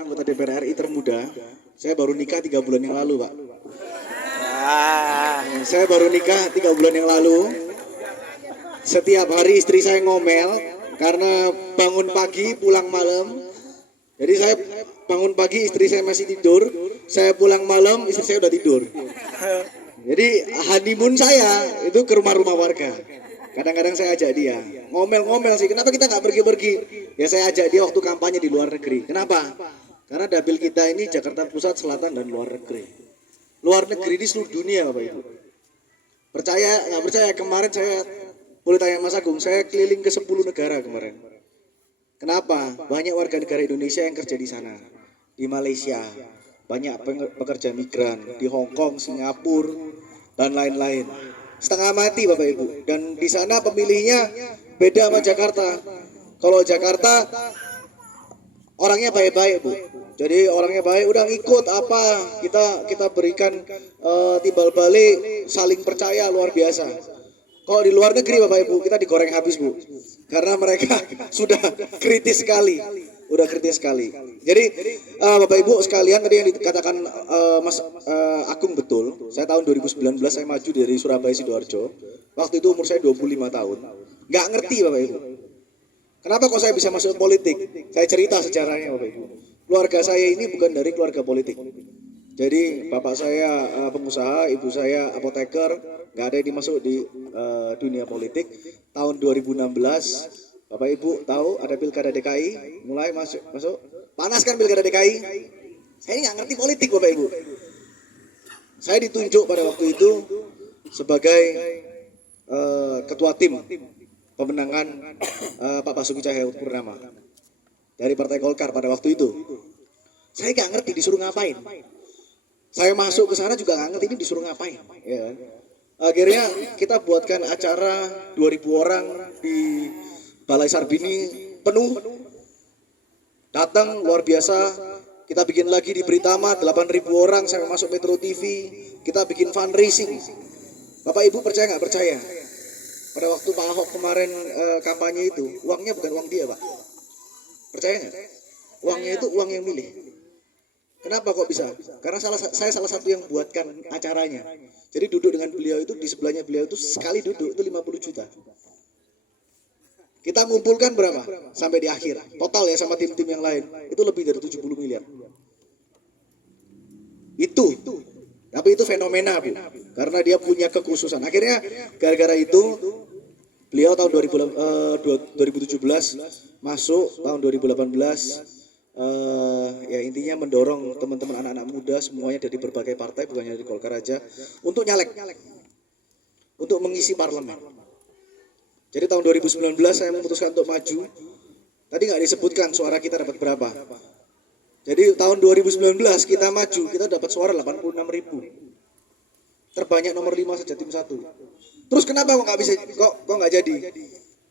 anggota DPR RI termuda. Saya baru nikah 3 bulan yang lalu, Pak. Saya baru nikah 3 bulan yang lalu. Setiap hari istri saya ngomel karena bangun pagi pulang malam. Jadi saya bangun pagi istri saya masih tidur, saya pulang malam istri saya udah tidur. Jadi honeymoon saya itu ke rumah-rumah warga. Kadang-kadang saya ajak dia, ngomel-ngomel sih. Kenapa kita nggak pergi-pergi? Ya saya ajak dia waktu kampanye di luar negeri. Kenapa? Karena dapil kita ini Jakarta Pusat, Selatan, dan luar negeri. Luar negeri di seluruh dunia, Bapak Ibu. Percaya nggak percaya, kemarin saya boleh tanya Mas Agung, saya keliling ke 10 negara kemarin. Kenapa? Banyak warga negara Indonesia yang kerja di sana. Di Malaysia, banyak pekerja migran. Di Hong Kong, Singapura, dan lain-lain. Setengah mati Bapak Ibu. Dan di sana pemilihnya beda sama Jakarta. Kalau Jakarta orangnya baik-baik Bu. Jadi orangnya baik, udah ngikut apa kita berikan timbal balik, saling percaya luar biasa. Kalau di luar negeri Bapak Ibu kita digoreng habis Bu, karena mereka sudah kritis sekali, udah kritis sekali. Jadi Bapak Ibu sekalian tadi yang dikatakan Mas Agung betul. Saya tahun 2019 saya maju dari Surabaya Sidoarjo. Waktu itu umur saya 25 tahun. Nggak ngerti Bapak Ibu. Kenapa kok saya bisa masuk politik? Saya cerita sejarahnya Bapak Ibu. Keluarga saya ini bukan dari keluarga politik. Jadi bapak saya pengusaha, ibu saya apoteker, nggak ada yang dimasuk di dunia politik. Tahun 2016, Bapak Ibu tahu ada pilkada DKI, mulai masuk. Panas kan pilkada DKI? Saya nggak ngerti politik Bapak Ibu. Saya ditunjuk pada waktu itu sebagai ketua tim pemenangan Pak Basuki Cahayapurnama dari Partai Golkar pada waktu itu. Saya nggak ngerti disuruh ngapain. Saya masuk ke sana juga nggak ngerti ini disuruh ngapain. Ya. Akhirnya kita buatkan acara 2.000 orang di Balai Sarbini penuh. Datang luar biasa. Kita bikin lagi di Britama 8.000 orang. Saya masuk Metro TV. Kita bikin fundraising. Bapak Ibu percaya nggak percaya? Pada waktu Pak Ahok kemarin kampanye itu, uangnya bukan uang dia Pak. Percaya nggak? Uangnya itu uang yang milih. Kenapa kok bisa? Karena saya salah satu yang buatkan acaranya. Jadi duduk dengan beliau itu, di sebelahnya beliau itu sekali duduk itu 50 juta. Kita ngumpulkan berapa? Sampai di akhir. Total ya sama tim-tim yang lain. Itu lebih dari 70 miliar. Itu. Tapi itu fenomena Bu. Karena dia punya kekhususan. Akhirnya gara-gara itu beliau tahun 2017 masuk, tahun 2018 ya intinya mendorong teman-teman anak-anak muda semuanya dari berbagai partai, bukan hanya dari Golkar aja, untuk nyalek, untuk mengisi parlemen. Jadi tahun 2019 saya memutuskan untuk maju. Tadi nggak disebutkan suara kita dapat berapa. Jadi tahun 2019 kita maju, kita dapat suara 86.000. Terbanyak nomor 5 saja tim 1. Terus kenapa kok nggak bisa, kok nggak jadi?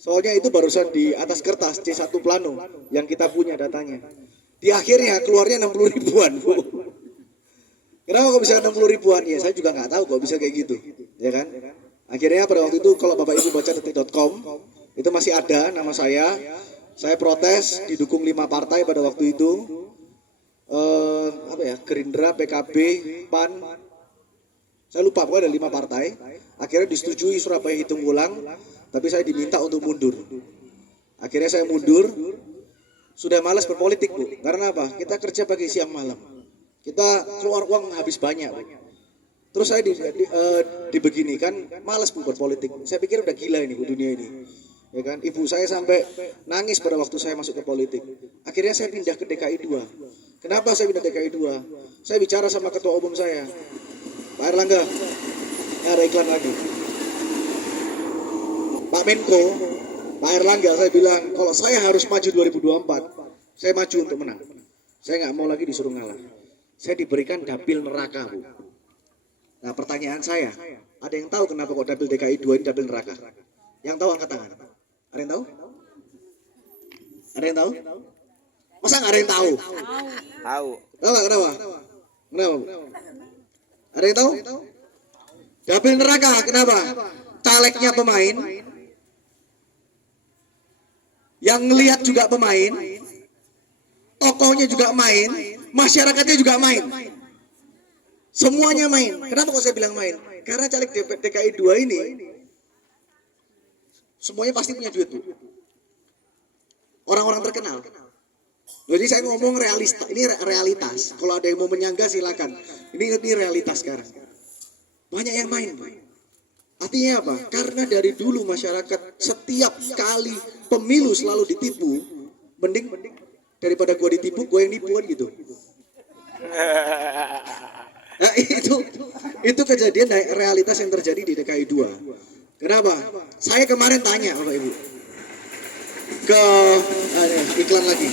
Soalnya itu barusan di atas kertas C1 plano yang kita punya datanya. Di akhirnya keluarnya 60 ribuan. Kenapa kok bisa 60 ribuan? Ya saya juga nggak tahu kok bisa kayak gitu, ya kan? Akhirnya pada waktu itu kalau Bapak Ibu baca detik.com itu masih ada nama saya. Saya protes, didukung 5 partai pada waktu itu. Gerindra, PKB, PAN. Saya lupa pokoknya ada 5 partai. Akhirnya disetujui Surabaya hitung ulang. Tapi saya diminta untuk mundur. Akhirnya saya mundur. Sudah malas berpolitik Bu. Karena apa? Kita kerja pagi siang malam. Kita keluar uang habis banyak Bu. Terus saya dibeginikan, malas Bu berpolitik. Saya pikir udah gila ini Bu dunia ini. Ya kan? Ibu saya sampai nangis pada waktu saya masuk ke politik. Akhirnya saya pindah ke DKI 2. Kenapa saya pindah ke DKI 2? Saya bicara sama ketua umum saya, Pak Erlangga. Ada iklan lagi. Pak Menko, Pak Erlangga, saya bilang kalau saya harus maju 2024, saya maju untuk menang. Saya nggak mau lagi disuruh ngalah. Saya diberikan dapil neraka Bu. Nah pertanyaan saya, ada yang tahu kenapa kok dapil DKI 2 ini dapil neraka? Yang tahu angkat tangan. Ada yang tahu? Ada yang tahu? Masa nggak ada yang tahu? Tahu. Tahu nggak kenapa? Kenapa Bu? Ada yang tahu? Dapil neraka, kenapa? Calegnya pemain, yang ngelihat juga pemain, tokohnya juga main, masyarakatnya juga main. Semuanya main. Kenapa kok saya bilang main? Karena caleg DKI 2 ini semuanya pasti punya duit, Bu. Orang-orang terkenal. Jadi saya ngomong ini realitas. Kalau ada yang mau menyangga silakan. Ini realitas sekarang. Banyak yang main, Bu. Artinya apa? Karena dari dulu masyarakat setiap kali pemilu selalu ditipu, mending daripada gua ditipu, gua yang nipuan gitu. Nah, itu kejadian realitas yang terjadi di DKI 2. Kenapa? Saya kemarin tanya Bapak Ibu ke iklan lagi.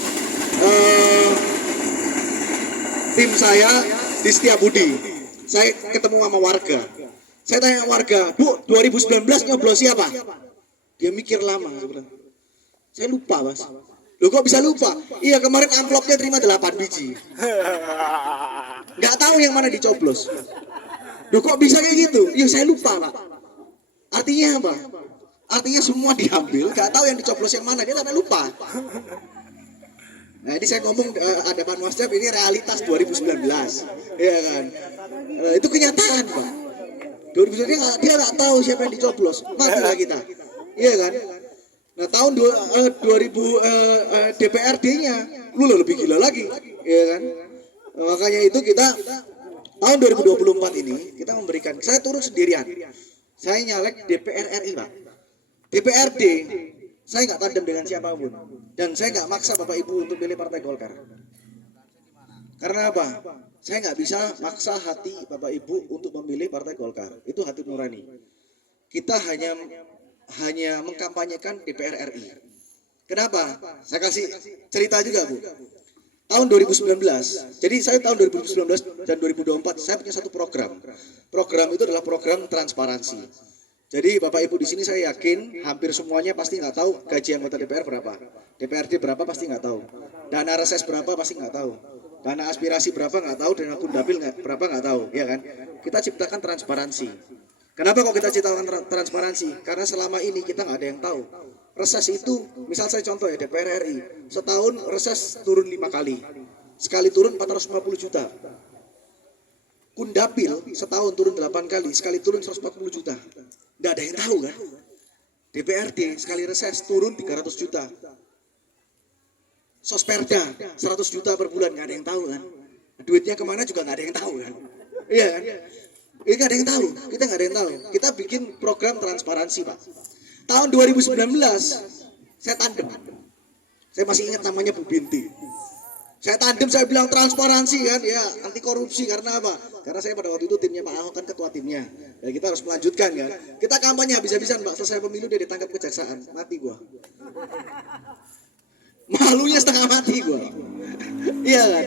Tim saya di Setiabudi. Saya ketemu sama warga. Saya tanya warga, Bu, 2019 nyoblos siapa? Dia mikir lama. Saya lupa, Mas. Loh kok bisa lupa? Iya, kemarin amplopnya terima 8 biji. Nggak tahu yang mana dicoblos. Loh kok bisa kayak gitu? Iya, saya lupa, Pak. Artinya apa? Artinya semua diambil, nggak tahu yang dicoblos yang mana. Dia sampai lupa. Nah, ini saya ngomong ada Panwasjab, ini realitas 2019. Iya kan? Itu kenyataan, Pak. 2019 dia nggak tahu siapa yang dicoblos. Matilah kita. Iya kan? Nah, tahun 2000 DPRD-nya lu lebih gila lagi, ya kan? Makanya itu kita tahun 2024 ini kita memberikan, saya turun sendirian. Saya nyalek DPR RI, Pak. DPRD saya nggak tandem dengan siapapun dan saya nggak maksa Bapak Ibu untuk pilih Partai Golkar. Karena apa? Saya nggak bisa maksa hati Bapak Ibu untuk memilih Partai Golkar. Itu hati nurani. Kita hanya mengkampanyekan DPR RI. Kenapa? Saya kasih cerita juga, Bu. Tahun 2019, jadi saya tahun 2019 dan 2024 saya punya satu program. Program itu adalah program transparansi. Jadi Bapak Ibu di sini saya yakin hampir semuanya pasti nggak tahu gaji anggota DPR berapa, DPRD berapa pasti nggak tahu, dana reses berapa pasti nggak tahu, dana aspirasi berapa nggak tahu, dana kundapil berapa nggak tahu, ya kan? Kita ciptakan transparansi. Kenapa kok kita ciptakan transparansi? Karena selama ini kita nggak ada yang tahu. Reses itu, misal saya contoh ya DPR RI, setahun reses turun 5 kali, sekali turun 450 juta. Kundapil setahun turun 8 kali, sekali turun 140 juta. Nggak ada yang tahu kan? DPRD sekali reses turun 300 juta. Sosperda 100 juta per bulan, nggak ada yang tahu kan? Duitnya kemana juga nggak ada yang tahu kan? Iya kan? Ini nggak ada yang tahu, kita nggak ada yang tahu. Kita bikin program transparansi, Pak. Tahun 2019 saya tandem. Saya masih ingat namanya Bu Binti. Saya tandem, saya bilang transparansi kan, ya anti korupsi. Karena apa? Karena saya pada waktu itu timnya Pak Ahok kan ketua timnya. Ya kita harus melanjutkan kan. Kita kampanye habis-habisan, Pak. Selesai pemilu dia ditangkap kejaksaan, mati gua. Malunya setengah mati gua. Iya kan?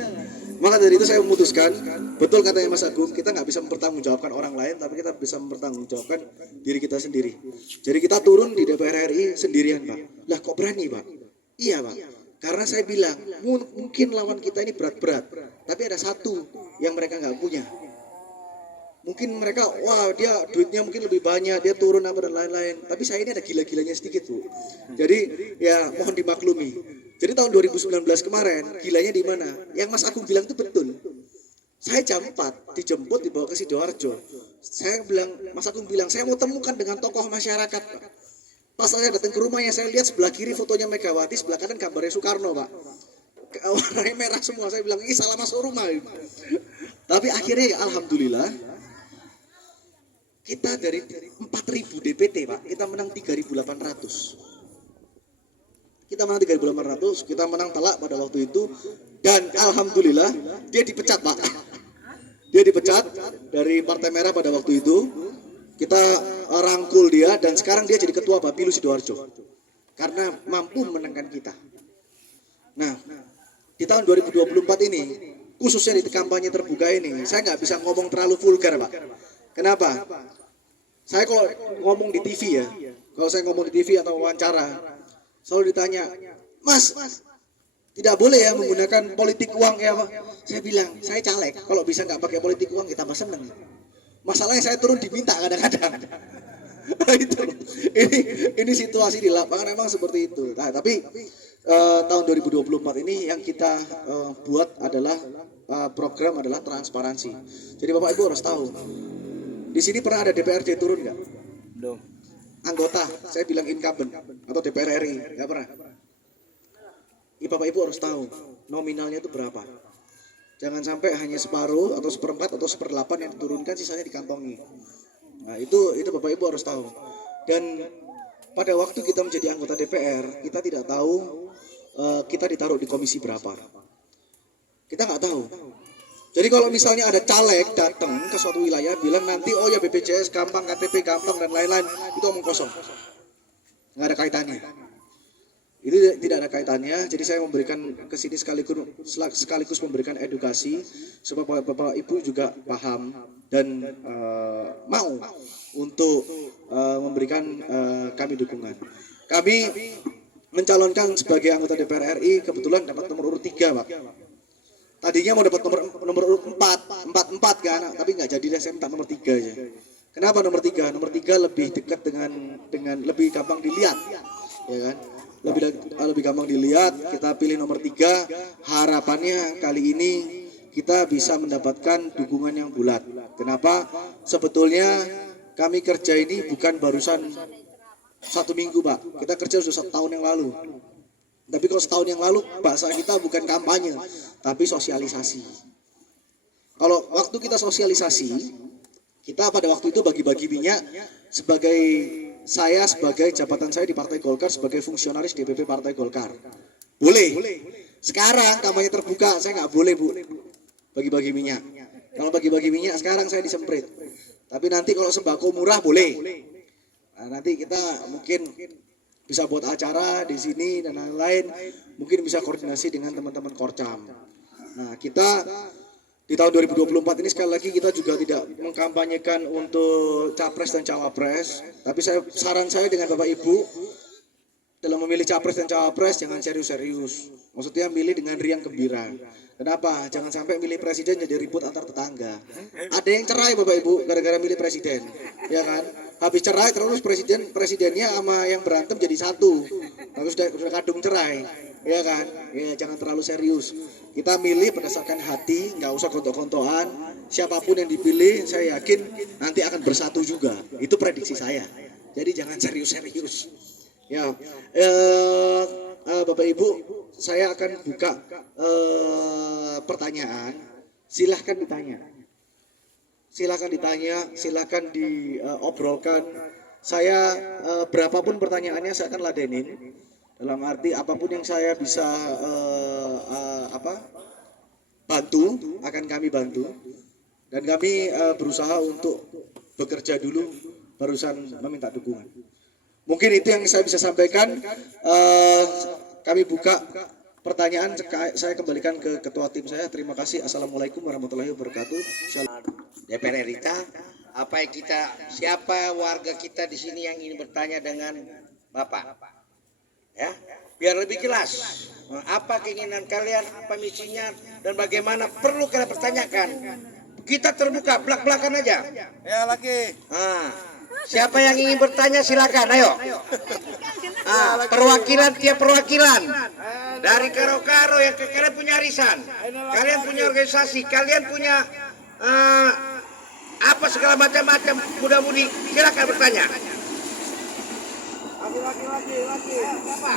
Maka dari itu saya memutuskan, betul katanya Mas Agung, kita nggak bisa mempertanggungjawabkan orang lain, tapi kita bisa mempertanggungjawabkan diri kita sendiri. Jadi kita turun di DPR RI sendirian, Pak. Lah kok berani, Pak? Iya, Pak. Karena saya bilang, mungkin lawan kita ini berat-berat, tapi ada satu yang mereka nggak punya. Mungkin mereka, wah dia duitnya mungkin lebih banyak, dia turun apa dan lain-lain. Tapi saya ini ada gila-gilanya sedikit, Bu. Jadi ya mohon dimaklumi. Jadi tahun 2019 kemarin, gilanya di mana? Yang Mas Agung bilang itu betul. Saya jam 4 dijemput dibawa ke Sidoarjo. Saya bilang, Mas Agung bilang, saya mau temukan dengan tokoh masyarakat. Pas saya datang ke rumahnya, saya lihat sebelah kiri fotonya Megawati, sebelah kanan gambarnya Soekarno, Pak. Warnanya merah semua. Saya bilang, ini salah masuk rumah. Tapi akhirnya ya alhamdulillah, kita dari 4.000 DPT, Pak, kita menang 3.800. Kita menang 3.800, kita menang telak pada waktu itu. Dan alhamdulillah dia dipecat, Pak. Dia dipecat dari Partai Merah pada waktu itu. Kita rangkul dia dan sekarang dia jadi ketua Bapilu Sidoarjo. Karena mampu menangkan kita. Nah, di tahun 2024 ini, khususnya di kampanye terbuka ini, saya nggak bisa ngomong terlalu vulgar, Pak. Kenapa? Saya kalau ngomong di TV ya, kalau saya ngomong di TV atau wawancara, selalu ditanya, Mas, tidak boleh ya menggunakan politik uang ya Pak. Saya bilang, saya caleg, kalau bisa nggak pakai politik uang kita tambah seneng. Masalahnya saya turun diminta kadang-kadang. Itu, ini situasi di lapangan memang seperti itu. Nah, tapi tahun 2024 ini yang kita buat adalah program adalah transparansi. Jadi Bapak Ibu harus tahu. Di sini pernah ada DPRD turun nggak? Belum. Anggota, saya bilang incumbent atau DPR RI, nggak pernah. Bapak Ibu harus tahu nominalnya itu berapa. Jangan sampai hanya separuh atau seperempat atau seperdelapan yang diturunkan, sisanya dikantongi. Nah itu Bapak Ibu harus tahu. Dan pada waktu kita menjadi anggota DPR, kita tidak tahu kita ditaruh di komisi berapa. Kita nggak tahu. Jadi kalau misalnya ada caleg datang ke suatu wilayah bilang nanti oh ya BPJS gampang, KTP gampang dan lain-lain, itu omong kosong. Nggak ada kaitannya. Itu tidak ada kaitannya. Jadi saya memberikan ke sini sekaligus memberikan edukasi supaya Bapak Ibu juga paham dan mau untuk memberikan kami dukungan. Kami mencalonkan sebagai anggota DPR RI kebetulan dapat nomor urut 3, Pak. Tadinya mau dapat nomor urut 4 kan, tapi nggak jadi deh, saya minta nomor 3 aja. Kenapa nomor 3? Nomor 3 lebih dekat dengan lebih gampang dilihat, ya kan? Lebih gampang dilihat. Kita pilih nomor 3. Harapannya kali ini kita bisa mendapatkan dukungan yang bulat. Kenapa? Sebetulnya kami kerja ini bukan barusan 1 minggu, Pak. Kita kerja sudah 1 tahun yang lalu. Tapi kalau setahun yang lalu bahasa kita bukan kampanye, tapi sosialisasi. Kalau waktu kita sosialisasi, kita pada waktu itu bagi-bagi minyak sebagai jabatan saya di Partai Golkar sebagai fungsionaris DPP Partai Golkar. Boleh. Sekarang kampanye terbuka, saya nggak boleh, Bu, bagi-bagi minyak. Kalau bagi-bagi minyak sekarang saya disemprit. Tapi nanti kalau sembako murah boleh. Nah, nanti kita mungkin bisa buat acara di sini dan lain-lain, mungkin bisa koordinasi dengan teman-teman Korcam. Nah, kita di tahun 2024 ini sekali lagi kita juga tidak mengkampanyekan untuk capres dan cawapres, tapi saran saya dengan Bapak Ibu dalam memilih capres dan cawapres jangan serius-serius. Maksudnya milih dengan riang gembira. Kenapa? Jangan sampai milih presiden jadi ribut antar tetangga. Ada yang cerai Bapak Ibu gara-gara milih presiden, ya kan? Habis cerai terus presidennya sama yang berantem jadi satu. Terus sudah kadung cerai, ya kan? Ya jangan terlalu serius. Kita milih berdasarkan hati, nggak usah gontok-gontokan. Siapapun yang dipilih, saya yakin nanti akan bersatu juga. Itu prediksi saya. Jadi jangan serius-serius. Ya, Bapak Ibu, saya akan buka pertanyaan. Silahkan ditanya. Silahkan diobrolkan. Saya berapapun pertanyaannya saya akan ladenin. Dalam arti apapun yang saya bisa bantu, akan kami bantu. Dan kami berusaha untuk bekerja dulu, barusan meminta dukungan. Mungkin itu yang saya bisa sampaikan. Kami buka pertanyaan, saya kembalikan ke ketua tim saya. Terima kasih. Assalamualaikum warahmatullahi wabarakatuh. DPR RI, siapa warga kita di sini yang ingin bertanya dengan Bapak? Ya, biar lebih jelas apa keinginan kalian, apa misinya, dan bagaimana perlu kalian pertanyakan. Kita terbuka, belak-belakan aja. Ya lagi. Siapa yang ingin bertanya silakan, ayo. Tiap perwakilan dari karo-karo yang kalian punya arisan, kalian punya organisasi, kalian punya apa segala macam muda-mudi, silakan bertanya. Lagi. Siapa?